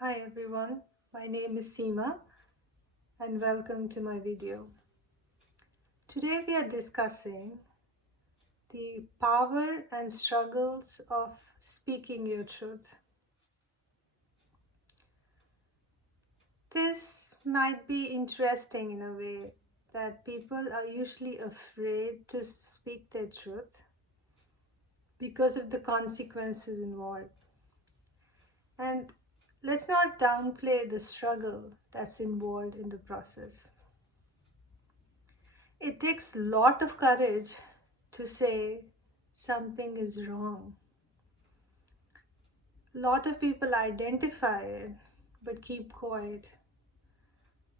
Hi everyone, my name is Seema and welcome to my video. Today we are discussing the power and struggles of speaking your truth. This might be interesting in a way that people are usually afraid to speak their truth because of the consequences involved. And let's not downplay the struggle that's involved in the process. It takes a lot of courage to say something is wrong. A lot of people identify it but keep quiet.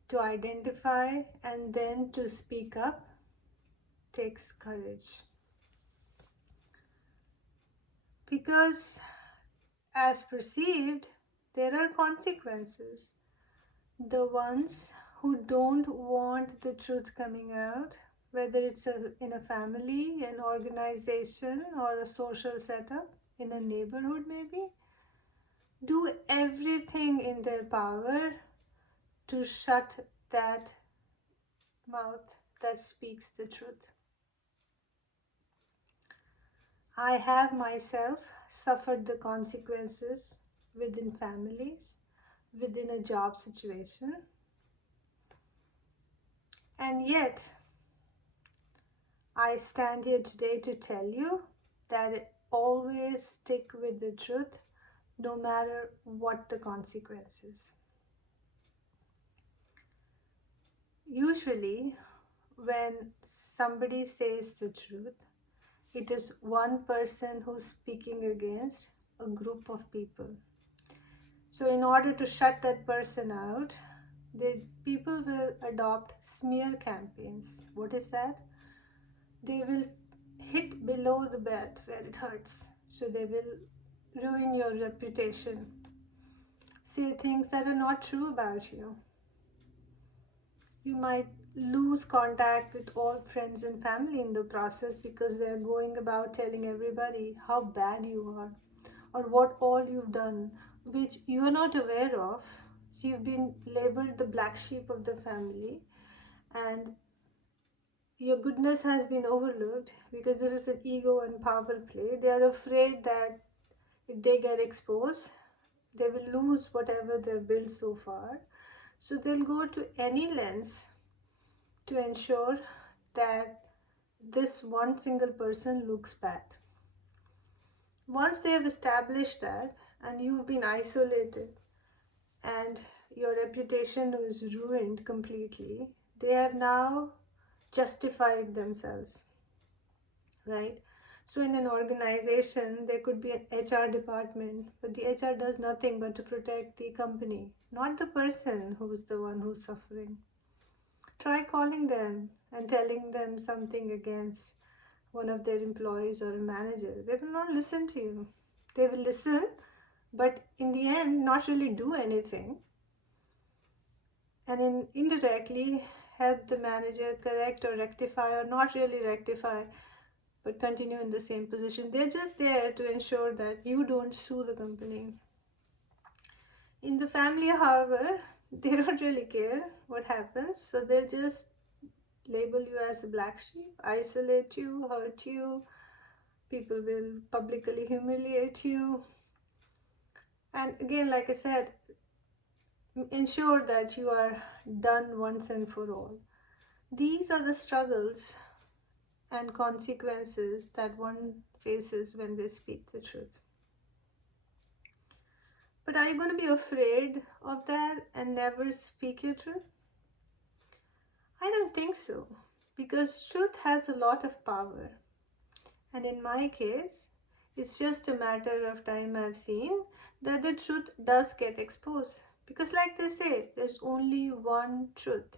To identify and then to speak up takes courage. Because, as perceived, there are consequences. The ones who don't want the truth coming out, whether it's in a family, an organization, or a social setup, in a neighborhood maybe, do everything in their power to shut that mouth that speaks the truth. I have myself suffered the consequences within families, within a job situation, and yet I stand here today to tell you that always stick with the truth no matter what the consequences. Usually, when somebody says the truth, it is one person who's speaking against a group of people. So, in order to shut that person out, the people will adopt smear campaigns. What is that? They will hit below the belt where it hurts. So, they will ruin your reputation, say things that are not true about you. You might lose contact with all friends and family in the process because they're going about telling everybody how bad you are or what all you've done, which you are not aware of. So you've been labeled the black sheep of the family, and your goodness has been overlooked because this is an ego and power play. They are afraid that if they get exposed, they will lose whatever they've built so far. So they'll go to any lengths to ensure that this one single person looks bad. Once they have established that and you've been isolated and your reputation is ruined completely, they have now justified themselves, right? So in an organization, there could be an HR department, but the HR does nothing but to protect the company, not the person who's the one who's suffering. Try calling them and telling them something against one of their employees or a manager. They will not listen to you. They will listen, but in the end, not really do anything. And indirectly help the manager correct or rectify, or not really rectify, but continue in the same position. They're just there to ensure that you don't sue the company. In the family, however, they don't really care what happens, so they'll just label you as a black sheep, isolate you, hurt you. People will publicly humiliate you. And again, like I said, ensure that you are done once and for all. These are the struggles and consequences that one faces when they speak the truth. But are you going to be afraid of that and never speak your truth? I don't think so, because truth has a lot of power. And in my case, it's just a matter of time I've seen that the truth does get exposed. Because, like they say, there's only one truth,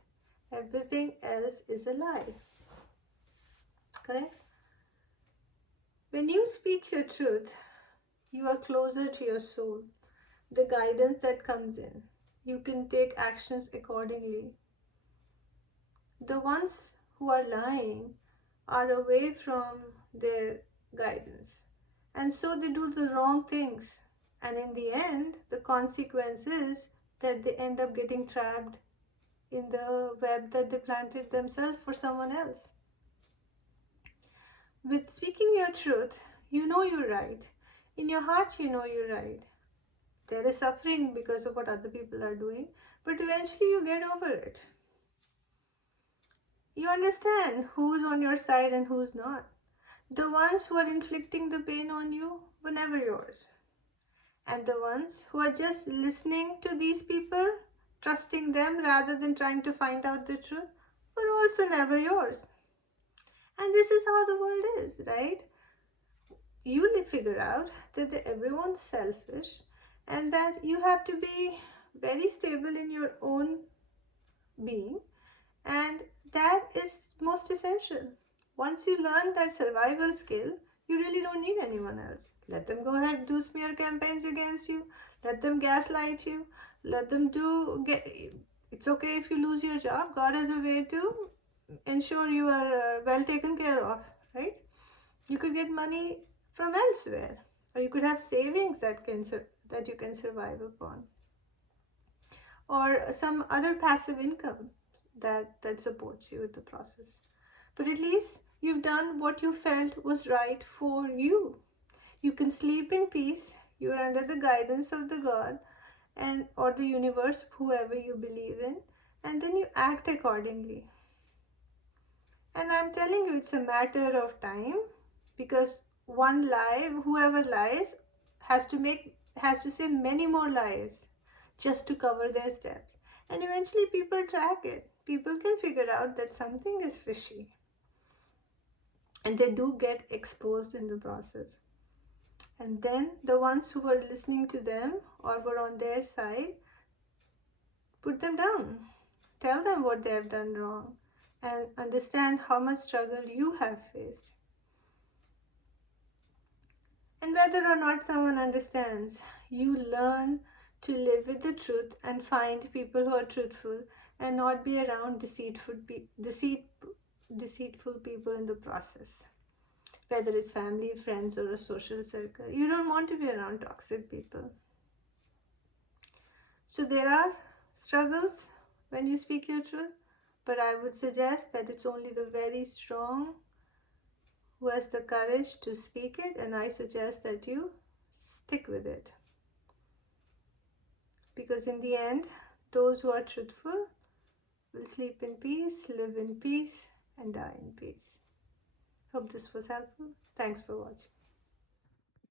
everything else is a lie. Correct? When you speak your truth, you are closer to your soul, the guidance that comes in. You can take actions accordingly. The ones who are lying are away from their guidance, and so they do the wrong things. And in the end, the consequence is that they end up getting trapped in the web that they planted themselves for someone else. With speaking your truth, you know you're right. In your heart, you know you're right. There is suffering because of what other people are doing, but eventually you get over it. You understand who's on your side and who's not. The ones who are inflicting the pain on you were never yours. And the ones who are just listening to these people, trusting them rather than trying to find out the truth, were also never yours. And this is how the world is, right? You figure out that everyone's selfish and that you have to be very stable in your own being, and that is most essential. Once you learn that survival skill, you really don't need anyone else. Let them go ahead, do smear campaigns against you, let them gaslight you, let them it's okay if you lose your job. God has a way to ensure you are well taken care of, right? You could get money from elsewhere, or you could have savings that you can survive upon, or some other passive income that supports you with the process. But at least you've done what you felt was right for you. You can sleep in peace. You are under the guidance of the God and or the universe, whoever you believe in, and then you act accordingly. And I'm telling you, it's a matter of time, because one lie, whoever lies, has to say many more lies just to cover their steps. And eventually people track it. People can figure out that something is fishy. And they do get exposed in the process. And then the ones who were listening to them or were on their side, put them down. Tell them what they have done wrong and understand how much struggle you have faced. And whether or not someone understands, you learn to live with the truth and find people who are truthful and not be around deceitful people in the process. Whether it's family, friends, or a social circle, you don't want to be around toxic people. So there are struggles when you speak your truth, but I would suggest that it's only the very strong who has the courage to speak it, and I suggest that you stick with it. Because in the end, those who are truthful will sleep in peace, live in peace, and die in peace. Hope this was helpful. Thanks for watching.